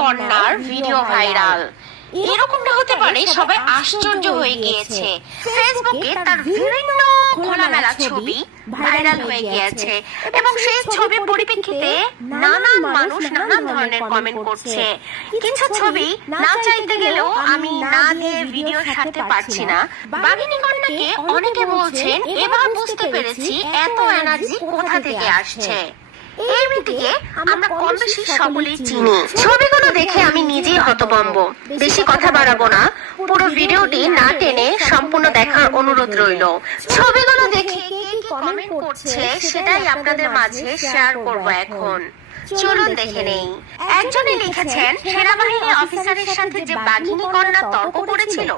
কন্যার video viral. এরকমটা হতে পারে সবাই আশ্চর্য হয়ে গিয়েছে। ফেসবুকে তার বিভিন্ন খোলামেলা ছবি ভাইরাল হয়ে গিয়েছে। এবং সেই ছবির পরিপ্রেক্ষিতে নানান মানুষ নানান ধরনের কমেন্ট করছে। কিছু ছবি না চাইতে গেলেও আমি না দিয়ে ভিডিও সারতে পারছি না। বাঘিনী কন্যাকে অনেকে বলছেন এবার বুঝতে পেরেছি এত এনার্জি কোথা থেকে আসছে? এই মেয়েটিকে আমরা কম বেশি সকলেই চিনি। ছবিগুলো দেখে আমি নিজেই হতভম্ব। বেশি কথা বাড়াবো না। পুরো ভিডিওটি না টেনে সম্পূর্ণ দেখার অনুরোধ রইল। ছবিগুলো দেখে কে কি কমেন্ট করছে সেটাই আপনাদের মাঝে শেয়ার করব এখন। চলুন দেখে নেই। একজনে লিখেছেন সেনাবাহিনী অফিসারের সাথে যে বাঘিনী কন্যা তর্ক করেছিল